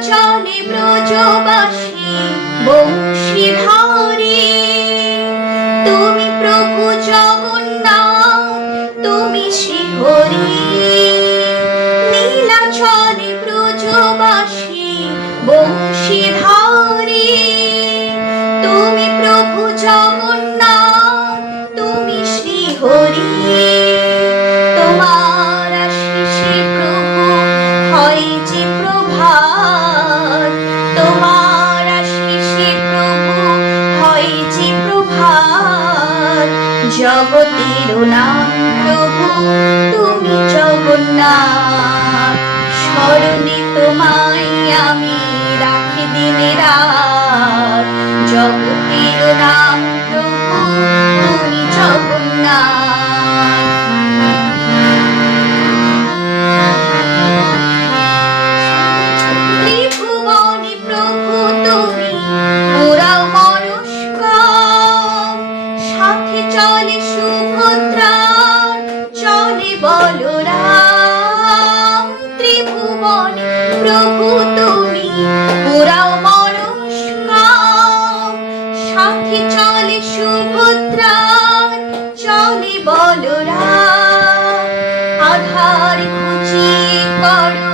চলে ব্রজবাসী বংশীধারী। তুমি প্রভু জগন্নাথ, তুমি শ্রীহরি। নীলাচলে ব্রজবাসী বংশীধারী। তুমি প্রভু জগন্নাথ, তুমি শ্রীহরি। তোমার আশিসে প্রভু হয় যে প্রভাত, তোমার আশিসে প্রভু হয় যে প্রভাত। জগতের নাম প্রভু তুমি জগন্নাথ, স্মরণে তোমায় আমি রাখি দিনে রাত। জগতের নাম প্রভু তুমি জগন্নাথ। ত্রিভুবনে প্রভু তুমি পুরাও মনস্কার। সাথে চলে সুভদ্রা, চলে বলরাম। ত্রিভুবনে প্রভু তুমি পুরাও মনস্কার। সাথে চলে সুভদ্রা, চলে বলরাম। আধার ঘুচিয়ে করো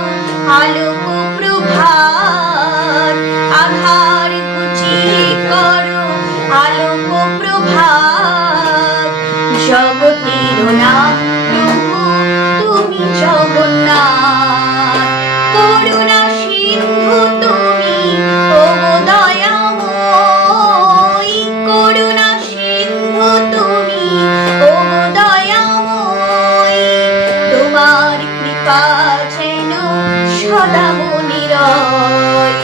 আলোক প্রভাত, আধার ঘুচিয়ে করো আলোক প্রভাত। জগতের নাম প্রভু তুমি জগন্নাথ, করুণা সিন্ধু তুমি ওগো দয়াময়। করুণা সিন্ধু তুমি ওগো দয়াময়। তোমার কৃপা যেন সদা মনে রয়,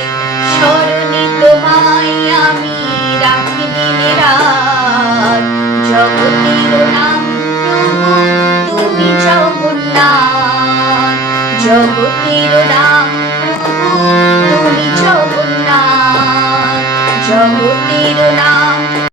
স্মরণে তোমায় আমি রাখি দিনে রাত। জগতের নাম প্রভু তুমি জগন্নাথ, জগতের নাম